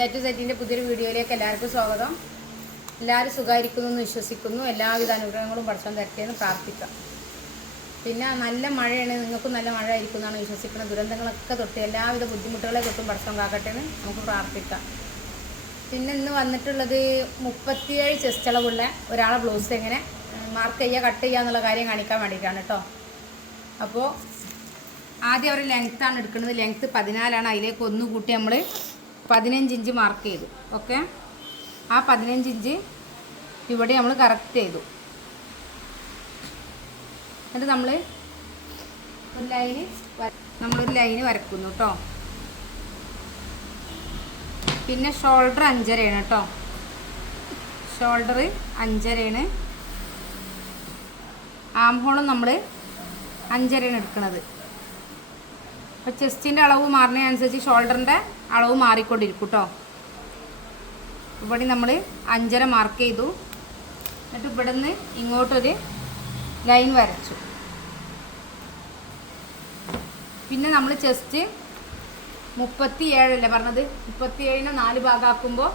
A to സെറ്റിൻ്റെ പുതിയൊരു വീഡിയോയിലേക്ക് എല്ലാവർക്കും സ്വാഗതം. എല്ലാവരും സുഖമായിരിക്കുന്നു എന്ന് വിശ്വസിക്കുന്നു. എല്ലാവിധ അനുഗ്രഹങ്ങളും പഠിച്ചാൽ തരട്ടെയെന്ന് പ്രാർത്ഥിക്കാം. പിന്നെ നല്ല മഴയാണ്, നിങ്ങൾക്കും നല്ല മഴ ആയിരിക്കും എന്നാണ് വിശ്വസിക്കുന്നത്. ദുരന്തങ്ങളൊക്കെ തൊട്ട് എല്ലാവിധ ബുദ്ധിമുട്ടുകളെ തൊട്ടും പഠിച്ചാൽ കാക്കട്ടെന്ന് നമുക്ക് പ്രാർത്ഥിക്കാം. പിന്നെ ഇന്ന് വന്നിട്ടുള്ളത് 37 ചെസ്റ്റ് അളവുള്ള ഒരാളെ ബ്ലൗസ് എങ്ങനെ മാർക്ക് ചെയ്യുക, കട്ട് ചെയ്യുക എന്നുള്ള കാര്യം കാണിക്കാൻ വേണ്ടിയിട്ടാണ് കേട്ടോ. അപ്പോൾ ആദ്യം അവർ ലെങ്ത്താണ് എടുക്കുന്നത്. ലെങ്ത്ത് 14 അതിലേക്ക് ഒന്ന് കൂട്ടി നമ്മൾ 15 ഇഞ്ച് മാർക്ക് ചെയ്തു. ഓക്കെ, ആ 15 ഇഞ്ച് ഇവിടെ നമ്മൾ കറക്റ്റ് ചെയ്തു. എന്നിട്ട് നമ്മളൊരു ലൈന് വരക്കുന്നു കേട്ടോ. പിന്നെ ഷോൾഡർ 5.5 കേട്ടോ. ഷോൾഡർ 5.5. ആം ഹോളും നമ്മൾ 5.5 എടുക്കുന്നത്. അപ്പോൾ ചെസ്റ്റിൻ്റെ അളവ് മാറുന്നതിനനുസരിച്ച് ഷോൾഡറിൻ്റെ അളവ് മാറിക്കൊണ്ടിരിക്കും കേട്ടോ. ഇവിടെ നമ്മൾ 5.5 മാർക്ക് ചെയ്തു. എന്നിട്ട് ഇവിടെ നിന്ന് ഇങ്ങോട്ടൊരു ലൈൻ വരച്ചു. പിന്നെ നമ്മൾ ചെസ്റ്റ് 37 അല്ലേ പറഞ്ഞത്, 37നെ 4 ഭാഗമാക്കുമ്പോൾ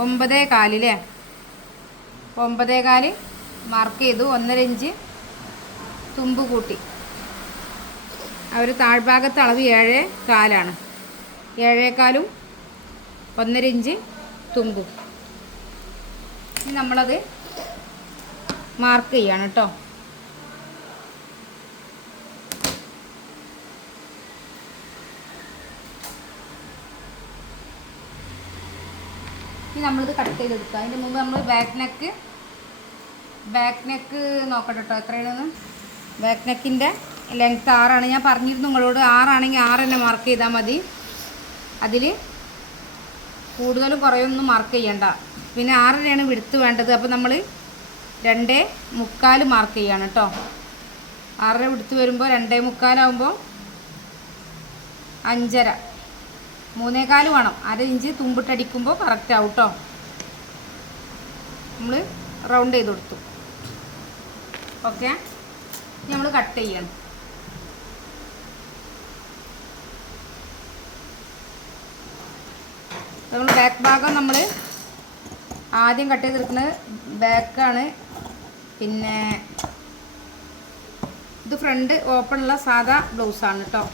9.25 അല്ലേ, 9.25 മാർക്ക് ചെയ്തു. 1.5 ഇഞ്ച് തുമ്പ് കൂട്ടി. അവർ താഴ്ഭാഗത്ത് അളവ് 7.25 7.25 1.5 ഇഞ്ച് തുമ്പും. ഇനി നമ്മളത് മാർക്ക് ചെയ്യാണ് കേട്ടോ. ഇനി നമ്മളിത് കട്ട് ചെയ്തെടുക്കുക. അതിന് മുമ്പ് നമ്മൾ ബാക്ക് നെക്ക് നോക്കട്ടെ കേട്ടോ എത്രയാണെന്ന്. ബാക്ക് നെക്കിൻ്റെ ലെങ്ത്ത് 6 ഞാൻ പറഞ്ഞിരുന്നു നിങ്ങളോട്. 6 ആണെങ്കിൽ 6 തന്നെ മാർക്ക് ചെയ്താൽ മതി. അതിൽ കൂടുതലും കുറയൊന്നും മാർക്ക് ചെയ്യണ്ട. പിന്നെ 6.5 വിടുത്ത് വേണ്ടത്. അപ്പോൾ നമ്മൾ 2.25 മാർക്ക് ചെയ്യാണ് കേട്ടോ. 6 വിടുത്ത് വരുമ്പോൾ 2.25 ആകുമ്പോൾ 5.5 3.25 വേണം. 1/2 ഇഞ്ച് തുമ്പിട്ടടിക്കുമ്പോൾ കറക്റ്റ് ആവും കേട്ടോ. നമ്മൾ റൗണ്ട് ചെയ്ത് കൊടുത്തു. ഓക്കെ, നമ്മൾ കട്ട് ചെയ്യണം. നമ്മൾ ബാക്ക് ഭാഗം നമ്മൾ ആദ്യം കട്ട് ചെയ്തെടുക്കുന്നത് ബാക്കാണ്. പിന്നെ ഇത് ഫ്രണ്ട് ഓപ്പണുള്ള സാധാ ബ്ലൗസാണ് കേട്ടോ.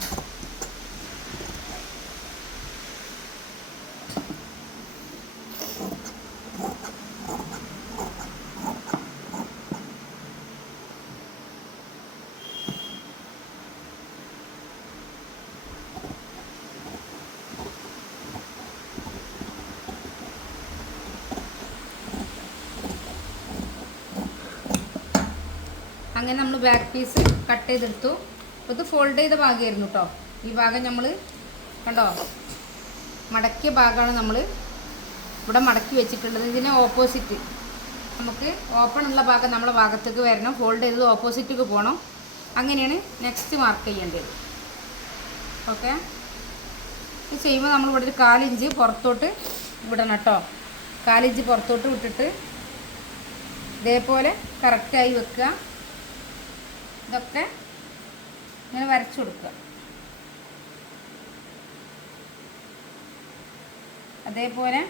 അങ്ങനെ നമ്മൾ ബാക്ക് പീസ് കട്ട് ചെയ്തെടുത്തു. അപ്പോൾ ഇത് ഫോൾഡ് ചെയ്ത ഭാഗമായിരുന്നു കേട്ടോ. ഈ ഭാഗം നമ്മൾ കണ്ടോ, മടക്കിയ ഭാഗമാണ് നമ്മൾ ഇവിടെ മടക്കി വെച്ചിട്ടുള്ളത്. ഇതിന് ഓപ്പോസിറ്റ് നമുക്ക് ഓപ്പൺ ഉള്ള ഭാഗം നമ്മളെ ഭാഗത്തേക്ക് വരണം. ഫോൾഡ് ചെയ്തത് ഓപ്പോസിറ്റിക്ക് പോകണം. അങ്ങനെയാണ് നെക്സ്റ്റ് മാർക്ക് ചെയ്യേണ്ടത്. ഓക്കെ, ഇത് ചെയ്യുമ്പോൾ നമ്മളിവിടെ ഒരു 4 ഇഞ്ച് പുറത്തോട്ട് വിടണം കേട്ടോ. 4 ഇഞ്ച് പുറത്തോട്ട് വിട്ടിട്ട് ഇതേപോലെ കറക്റ്റായി വെക്കുക. ഇതൊക്കെ ഇങ്ങനെ വരച്ചു കൊടുക്കുക. അതേപോലെ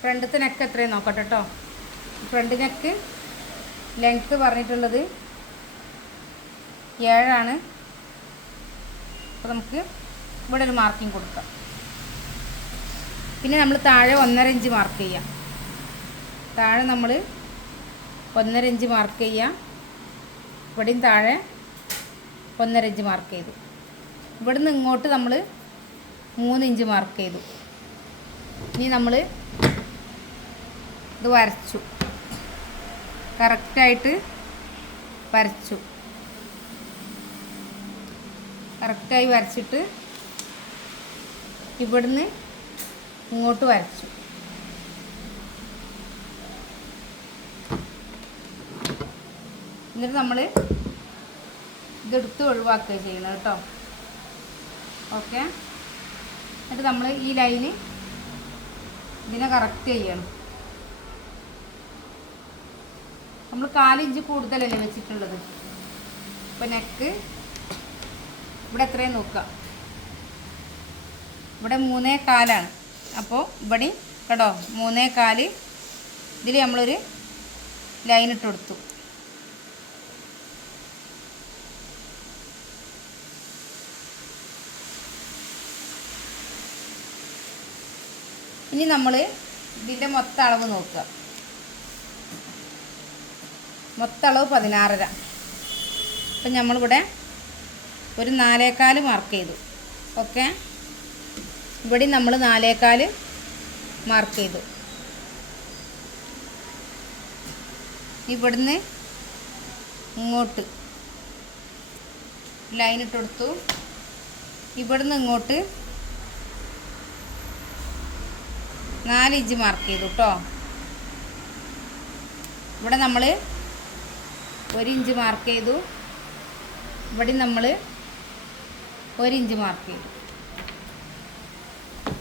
ഫ്രണ്ടത്തെ നെക്ക് എത്രയും നോക്കട്ടെ കേട്ടോ. ഫ്രണ്ട് നെക്ക് ലെങ്ത്ത് പറഞ്ഞിട്ടുള്ളത് 7. അപ്പോൾ നമുക്ക് ഇവിടെ ഒരു മാർക്കിങ് കൊടുക്കാം. പിന്നെ നമ്മൾ താഴെ 1.5 ഇഞ്ച് മാർക്ക് ചെയ്യാം. താഴെ നമ്മൾ 1.5 ഇഞ്ച് മാർക്ക് ചെയ്യാം. ഇവിടെയും താഴെ 1.5 ഇഞ്ച് മാർക്ക് ചെയ്തു. ഇവിടുന്ന് ഇങ്ങോട്ട് നമ്മൾ 3 ഇഞ്ച് മാർക്ക് ചെയ്തു. ഇനി നമ്മൾ ഇത് വരച്ചു, കറക്റ്റായിട്ട് വരച്ചു. കറക്റ്റായി വരച്ചിട്ട് ഇവിടുന്ന് ഇങ്ങോട്ട് വരച്ചു. എന്നിട്ട് നമ്മൾ ഇതെടുത്ത് ഒഴിവാക്കുക ചെയ്യണം കേട്ടോ. ഓക്കെ, എന്നിട്ട് നമ്മൾ ഈ ലൈന് ഇതിനെ കറക്റ്റ് ചെയ്യണം. നമ്മൾ 4 ഇഞ്ച് കൂടുതലല്ലേ വെച്ചിട്ടുള്ളത്. അപ്പോൾ നെക്ക് ഇവിടെ എത്രയും നോക്കുക. ഇവിടെ 3.25 അപ്പോൾ ഇവിടെ കേട്ടോ 3.25 ഇതിൽ നമ്മളൊരു ലൈൻ ഇട്ട് കൊടുത്തു. ഇനി നമ്മൾ ഇതിൻ്റെ മൊത്തം അളവ് നോക്കുക. മൊത്തം അളവ് 16.5. അപ്പം നമ്മളിവിടെ ഒരു 4.25 മാർക്ക് ചെയ്തു. ഓക്കെ, ഇവിടെ നമ്മൾ 4.25 മാർക്ക് ചെയ്തു. ഇവിടുന്ന് ഇങ്ങോട്ട് ലൈൻ ഇട്ട് കൊടുത്തു. ഇവിടുന്ന് ഇങ്ങോട്ട് 4 ഇഞ്ച് മാർക്ക് ചെയ്തു കേട്ടോ. ഇവിടെ നമ്മൾ 1 ഇഞ്ച് മാർക്ക് ചെയ്തു. ഇവിടെ നമ്മൾ 1 ഇഞ്ച് മാർക്ക് ചെയ്തു.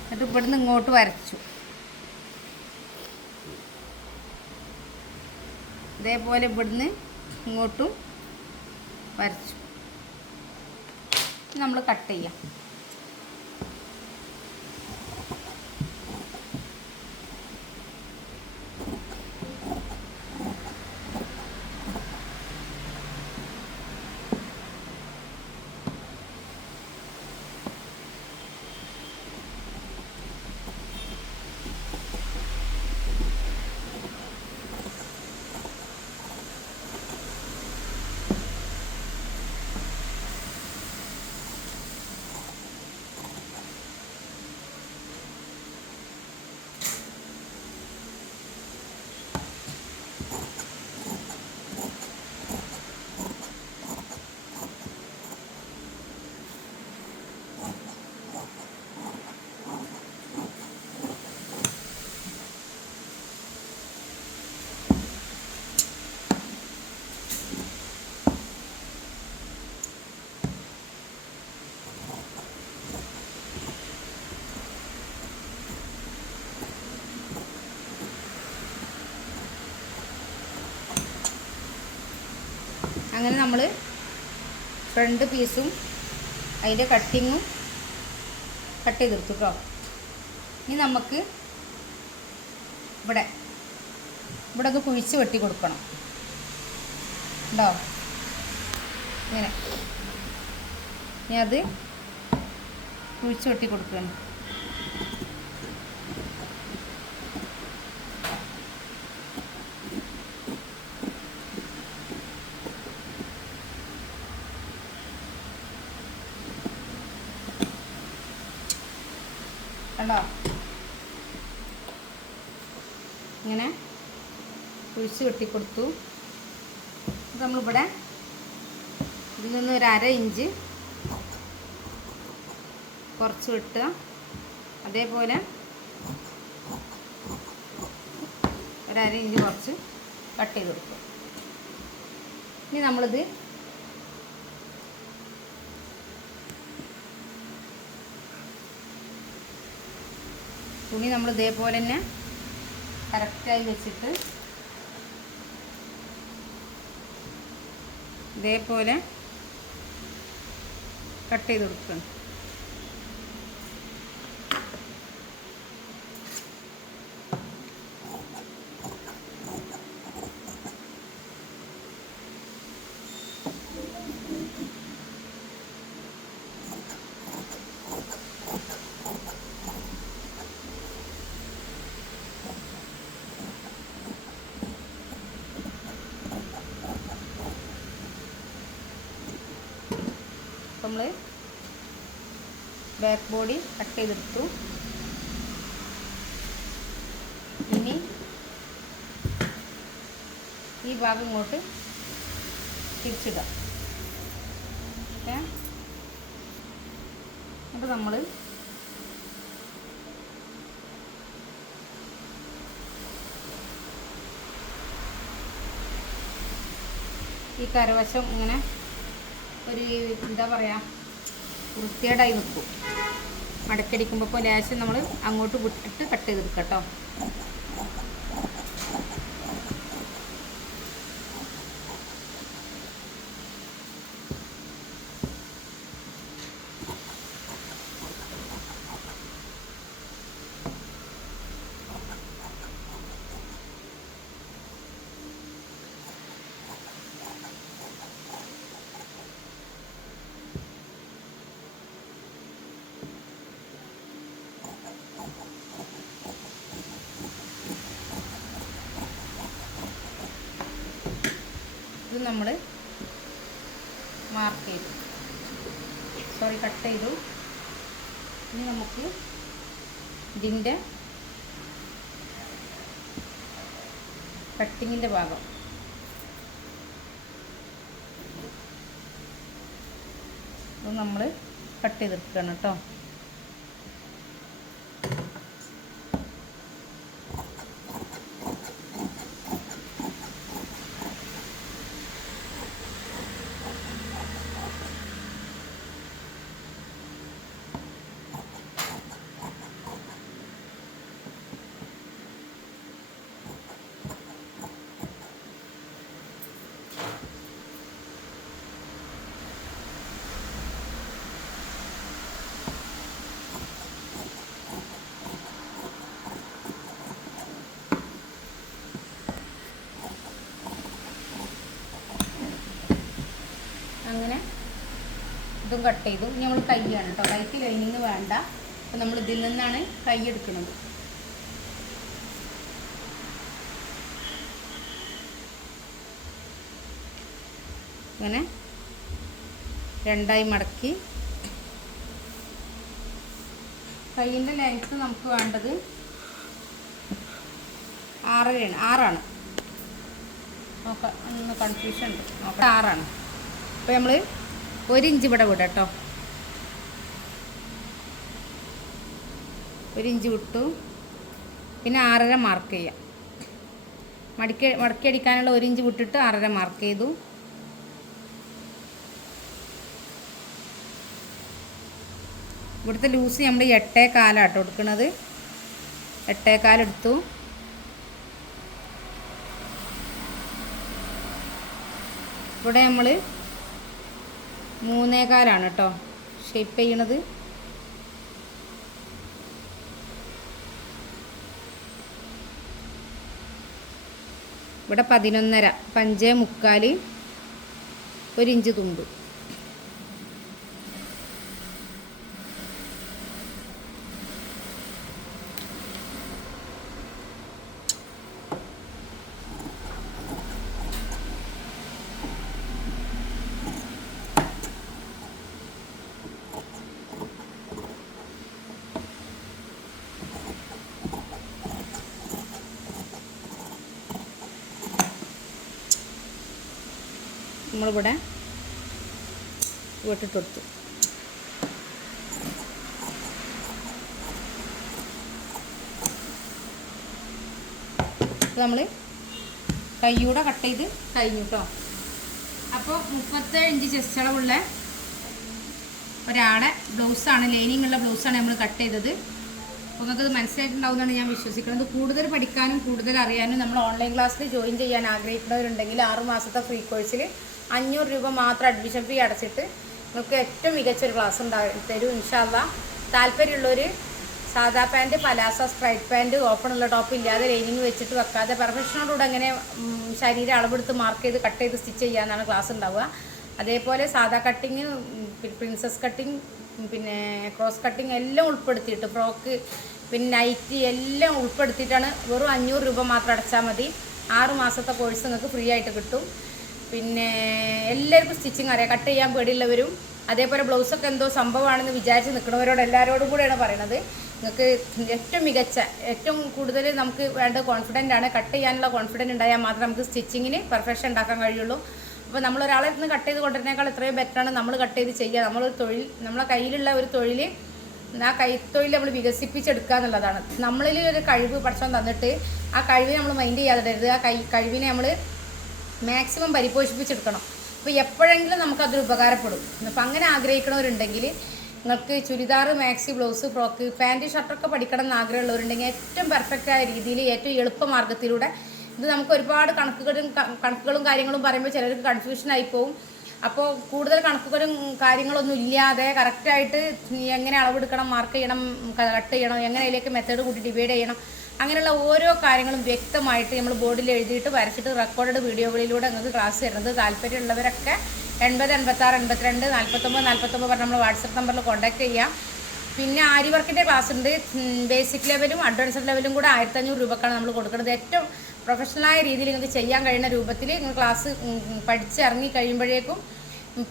എന്നിട്ട് ഇവിടുന്ന് ഇങ്ങോട്ട് വരച്ചു. ഇതേപോലെ ഇവിടുന്ന് ഇങ്ങോട്ടും വരച്ചു. നമ്മൾ കട്ട് ചെയ്യാം. അങ്ങനെ നമ്മൾ ഫ്രണ്ട് പീസും അതിൻ്റെ കട്ടിങ്ങും കട്ട് ചെയ്തെടുത്തു കേട്ടോ. ഇനി നമുക്ക് ഇവിടെ ഒന്ന് കുഴിച്ച് വെട്ടി കൊടുക്കണം കേട്ടോ. ഇങ്ങനെ ഇനി അത് കുഴിച്ച് വെട്ടി കൊടുക്കണം. കണ്ടോ, ഇങ്ങനെ കുഴിച്ച് വെട്ടിക്കൊടുത്തു. നമ്മളിവിടെ ഇതിൽ നിന്ന് ഒരു 1/2 ഇഞ്ച് കുറച്ച് വെട്ടുക. അതേപോലെ ഒരു 1/2 ഇഞ്ച് കുറച്ച് കട്ട് ചെയ്ത് കൊടുക്കുക. ഇനി നമ്മളിത് തുണി നമ്മൾ ഇതേപോലെ തന്നെ കറക്റ്റായി വെച്ചിട്ട് ഇതേപോലെ കട്ട് ചെയ്ത് കൊടുക്കണം. നമ്മൾ ബാക്ക് ബോഡി കട്ട് ചെയ്തെടുത്തു. ഇനി ഈ ഭാഗം ഇങ്ങോട്ട് തിരിച്ചിടാം. ഓക്കെ, അപ്പോൾ നമ്മൾ ഈ കരവശം ഇങ്ങനെ ഒരു എന്താ പറയുക വൃത്തികേടായി നിൽക്കും. മടക്കടിക്കുമ്പോൾ ഇപ്പോൾ ലേശം നമ്മൾ അങ്ങോട്ട് വിട്ടിട്ട് കട്ട് ചെയ്തെടുക്കാം കേട്ടോ. ഇത് നമ്മൾ മാർക്ക് ചെയ്തു, കട്ട് ചെയ്തു. ഇനി നമുക്ക് ഇതിൻ്റെ കട്ടിങ്ങിൻ്റെ ഭാഗം ഇത് നമ്മൾ കട്ട് ചെയ്തെടുക്കണം കേട്ടോ. അങ്ങനെ ഇതും കട്ട് ചെയ്തു. ഇനി നമ്മൾ കൈയാണ് കേട്ടോ, കൈക്ക് ലൈനിങ് വേണ്ട. അപ്പം നമ്മൾ ഇതിൽ നിന്നാണ് കൈ എടുക്കുന്നത്. അങ്ങനെ രണ്ടായി മടക്കി കൈയിൻ്റെ ലെങ്ത്ത് നമുക്ക് വേണ്ടത് 6 നോക്കാം, ഒന്ന് കൺഫ്യൂഷൻ ഉണ്ട്. നോക്കാം, 6. അപ്പോൾ നമ്മൾ 1 ഇഞ്ച് ഇവിടെ വിടാം കേട്ടോ. 1 ഇഞ്ച് വിട്ടു. പിന്നെ 6.5 മാർക്ക് ചെയ്യാം. മടക്കി അടിക്കാനുള്ള 1 ഇഞ്ച് വിട്ടിട്ട് 6.5 മാർക്ക് ചെയ്തു. ഇവിടുത്തെ ലൂസ് നമ്മൾ 8.25 ആട്ടോ എടുക്കുന്നത്. 8.25 എടുത്തു. ഇവിടെ നമ്മൾ 3.25 കേട്ടോ ഷേപ്പ് ചെയ്യണത്. ഇവിടെ 11.5, 5.25, 1 ഇഞ്ച് തുമ്പ്. നമ്മളിവിടെ ഇട്ടിട്ട് കൊടുത്തു. നമ്മൾ കൈയൂടെ കട്ട് ചെയ്ത് കഴിഞ്ഞു കേട്ടോ. അപ്പോൾ 37 ഇഞ്ച് ചെസ്റ്റ് അളവുള്ള ഒരാളെ ബ്ലൗസാണ്, ലൈനിങ് ഉള്ള ബ്ലൗസാണ് നമ്മൾ കട്ട് ചെയ്തത്. അപ്പോൾ നിങ്ങൾക്കത് മനസ്സിലായിട്ടുണ്ടാവുമെന്നാണ് ഞാൻ വിശ്വസിക്കുന്നത്. കൂടുതൽ പഠിക്കാനും കൂടുതൽ അറിയാനും നമ്മൾ ഓൺലൈൻ ക്ലാസ്സിൽ ജോയിൻ ചെയ്യാൻ ആഗ്രഹിക്കുന്നവരുണ്ടെങ്കിൽ 6 മാസത്തെ ഫ്രീ കോഴ്സിൽ 500 രൂപ മാത്രം അഡ്മിഷൻ ഫീ അടച്ചിട്ട് നിങ്ങൾക്ക് ഏറ്റവും മികച്ചൊരു ക്ലാസ് തരും ഇൻഷാ അല്ലാഹ്. താല്പര്യമുള്ളവർ സാദാ പാൻറ്റ്, പലാസ, സ്ട്രൈറ്റ് പാൻറ്റ്, ഓപ്പണുള്ള ടോപ്പ് ഇല്ലാതെ ലൈനിങ് വെച്ചിട്ട് വെക്കാതെ പെർഫെക്ഷനോടുകൂടെ അങ്ങനെ ശരീരം അളവെടുത്ത് മാർക്ക് ചെയ്ത് കട്ട് ചെയ്ത് സ്റ്റിച്ച് ചെയ്യാനാണ് ക്ലാസ് ഉണ്ടാവുക. അതേപോലെ സാദാ കട്ടിങ്, പ്രിൻസസ് കട്ടിങ്, പിന്നെ ക്രോസ് കട്ടിങ് എല്ലാം ഉൾപ്പെടുത്തിയിട്ട് ഫ്രോക്ക്, പിന്നെ നൈറ്റി എല്ലാം ഉൾപ്പെടുത്തിയിട്ടാണ്. വെറും 500 രൂപ മാത്രം അടച്ചാൽ മതി. 6 മാസത്തെ കോഴ്സ് നിങ്ങൾക്ക് ഫ്രീ ആയിട്ട് കിട്ടും. പിന്നെ എല്ലാവർക്കും സ്റ്റിച്ചിങ് അറിയാം, കട്ട് ചെയ്യാൻ പേടിയുള്ളവരും അതേപോലെ ബ്ലൗസൊക്കെ എന്തോ സംഭവമാണെന്ന് വിചാരിച്ച് നിൽക്കുന്നവരോട് എല്ലാവരോടും കൂടെയാണ് പറയുന്നത്. നിങ്ങൾക്ക് ഏറ്റവും മികച്ച, ഏറ്റവും കൂടുതൽ നമുക്ക് വേണ്ട കോൺഫിഡൻ്റ് ആണ്. കട്ട് ചെയ്യാനുള്ള കോൺഫിഡൻറ്റ് ഉണ്ടായാൽ മാത്രമേ നമുക്ക് സ്റ്റിച്ചിങ്ങിന് പെർഫെക്ഷൻ ഉണ്ടാക്കാൻ കഴിയുള്ളൂ. അപ്പോൾ നമ്മളൊരാളെ നിന്ന് കട്ട് ചെയ്ത് കൊണ്ടുവരുന്നേക്കാൾ എത്രയോ ബെറ്ററാണ് നമ്മൾ കട്ട് ചെയ്ത് ചെയ്യുക. നമ്മളൊരു തൊഴിൽ, നമ്മളെ കയ്യിലുള്ള ഒരു തൊഴിൽ, ആ കൈത്തൊഴിൽ നമ്മൾ വികസിപ്പിച്ചെടുക്കുക എന്നുള്ളതാണ്. നമ്മളിൽ ഒരു കഴിവ് പഠിച്ചാൽ തന്നിട്ട് ആ കഴിവിനെ നമ്മൾ മൈൻഡ് ചെയ്യാതിടരുത്. ആ കഴിവിനെ നമ്മൾ മാക്സിമം പരിപോഷിപ്പിച്ചെടുക്കണം. അപ്പോൾ എപ്പോഴെങ്കിലും നമുക്കതൊരു ഉപകാരപ്പെടും. അപ്പോൾ അങ്ങനെ ആഗ്രഹിക്കണവരുണ്ടെങ്കിൽ നിങ്ങൾക്ക് churidar, maxi, blouse, frock, pant, ഷർട്ടൊക്കെ പഠിക്കണം എന്ന് ആഗ്രഹമുള്ളവരുണ്ടെങ്കിൽ ഏറ്റവും പെർഫെക്റ്റായ രീതിയിൽ ഏറ്റവും എളുപ്പമാർഗ്ഗത്തിലൂടെ, ഇത് നമുക്ക് ഒരുപാട് കണക്കുകളും കാര്യങ്ങളും പറയുമ്പോൾ ചിലർക്ക് കൺഫ്യൂഷനായി പോവും. അപ്പോൾ കൂടുതൽ കണക്കുകളും കാര്യങ്ങളൊന്നും ഇല്ലാതെ കറക്റ്റായിട്ട് എങ്ങനെ അളവെടുക്കണം, മാർക്ക് ചെയ്യണം, കട്ട് ചെയ്യണം, എങ്ങനെ അതിലേക്ക് മെത്തേഡ് കൂട്ടി ഡിവൈഡ് ചെയ്യണം, അങ്ങനെയുള്ള ഓരോ കാര്യങ്ങളും വ്യക്തമായിട്ട് നമ്മൾ ബോർഡിൽ എഴുതിയിട്ട് വരച്ചിട്ട് റെക്കോർഡ് വീഡിയോകളിലൂടെ നിങ്ങൾക്ക് ക്ലാസ് തരുന്നത്. താല്പര്യമുള്ളവരൊക്കെ 80 86 82 49 49 പറഞ്ഞ് നമ്മൾ വാട്സപ്പ് നമ്പറിൽ കോൺടാക്ട് ചെയ്യാം. പിന്നെ ആരി വർക്കിൻ്റെ ക്ലാസ് ഉണ്ട്. ബേസിക് ലെവലും അഡ്വാൻസ്ഡ് ലെവലും കൂടെ 1500 രൂപക്കാണ് നമ്മൾ കൊടുക്കുന്നത്. ഏറ്റവും പ്രൊഫഷണലായ രീതിയിൽ നിങ്ങൾക്ക് ചെയ്യാൻ കഴിയുന്ന രൂപത്തിൽ നിങ്ങൾ ക്ലാസ് പഠിച്ചിറങ്ങി കഴിയുമ്പോഴേക്കും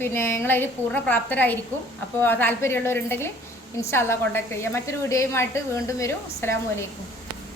പിന്നെ നിങ്ങളതിൽ പൂർണ്ണ പ്രാപ്തരായിരിക്കും. അപ്പോൾ താല്പര്യമുള്ളവരുണ്ടെങ്കിൽ ഇൻഷാ അല്ലാഹ് കോൺടാക്ട് ചെയ്യുക. മറ്റൊരു വീഡിയോയുമായിട്ട് വീണ്ടും വരും. അസ്സലാമു അലൈക്കും.